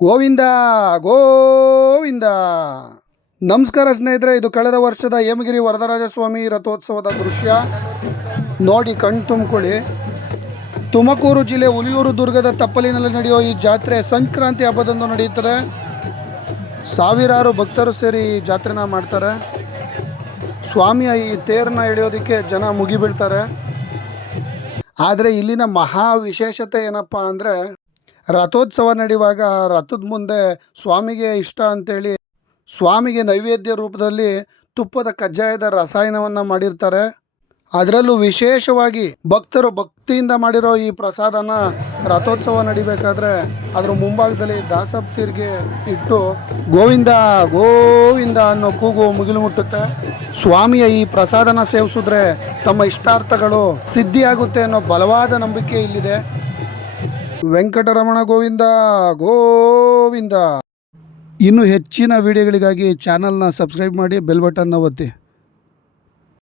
ಗೋವಿಂದ ಗೋವಿಂದ. ನಮಸ್ಕಾರ ಸ್ನೇಹಿತರೆ, ಇದು ಕಳೆದ ವರ್ಷದ ಹೇಮಗಿರಿ ವರದರಾಜ ಸ್ವಾಮಿ ರಥೋತ್ಸವದ ದೃಶ್ಯ ನೋಡಿ ಕಣ್ ತುಂಬಿಕೊಳ್ಳಿ. ತುಮಕೂರು ಜಿಲ್ಲೆ ಹುಲಿಯೂರು ದುರ್ಗದ ತಪ್ಪಲಿನಲ್ಲಿ ನಡೆಯುವ ಈ ಜಾತ್ರೆ ಸಂಕ್ರಾಂತಿ ಹಬ್ಬದಂದು ನಡೆಯುತ್ತದೆ. ಸಾವಿರಾರು ಭಕ್ತರು ಸೇರಿ ಈ ಜಾತ್ರೆನ ಮಾಡ್ತಾರೆ. ಸ್ವಾಮಿಯ ಈ ತೇರನ್ನ ಎಳೆಯೋದಕ್ಕೆ ಜನ ಮುಗಿಬೀಳ್ತಾರೆ. ಆದರೆ ಇಲ್ಲಿನ ಮಹಾ ವಿಶೇಷತೆ ಏನಪ್ಪ ಅಂದರೆ, ರಥೋತ್ಸವ ನಡೆಯುವಾಗ ರಥದ ಮುಂದೆ ಸ್ವಾಮಿಗೆ ಇಷ್ಟ ಅಂತೇಳಿ ಸ್ವಾಮಿಗೆ ನೈವೇದ್ಯ ರೂಪದಲ್ಲಿ ತುಪ್ಪದ ಕಜ್ಜಾಯದ ರಸಾಯನವನ್ನು ಮಾಡಿರ್ತಾರೆ. ಅದರಲ್ಲೂ ವಿಶೇಷವಾಗಿ ಭಕ್ತರು ಭಕ್ತಿಯಿಂದ ಮಾಡಿರೋ ಈ ಪ್ರಸಾದನ ರಥೋತ್ಸವ ನಡಿಬೇಕಾದ್ರೆ ಅದರ ಮುಂಭಾಗದಲ್ಲಿ ದಾಸಪ್ತಿರ್ಗೆ ಇಟ್ಟು ಗೋವಿಂದ ಗೋವಿಂದ ಅನ್ನೋ ಕೂಗು ಮುಗಿಲು ಮುಟ್ಟುತ್ತೆ. ಸ್ವಾಮಿಯ ಈ ಪ್ರಸಾದನ ಸೇವಿಸಿದ್ರೆ ತಮ್ಮ ಇಷ್ಟಾರ್ಥಗಳು ಸಿದ್ಧಿಯಾಗುತ್ತೆ ಅನ್ನೋ ಬಲವಾದ ನಂಬಿಕೆ ಇಲ್ಲಿದೆ. ವೆಂಕಟರಮಣ ಗೋವಿಂದ ಗೋವಿಂದ. ಇನ್ನು ಹೆಚ್ಚಿನ ವಿಡಿಯೋಗಳಿಗಾಗಿ ಚಾನಲ್ನ ಸಬ್ಸ್ಕ್ರೈಬ್ ಮಾಡಿ, ಬೆಲ್ ಬಟನ್ನ ಒತ್ತಿ.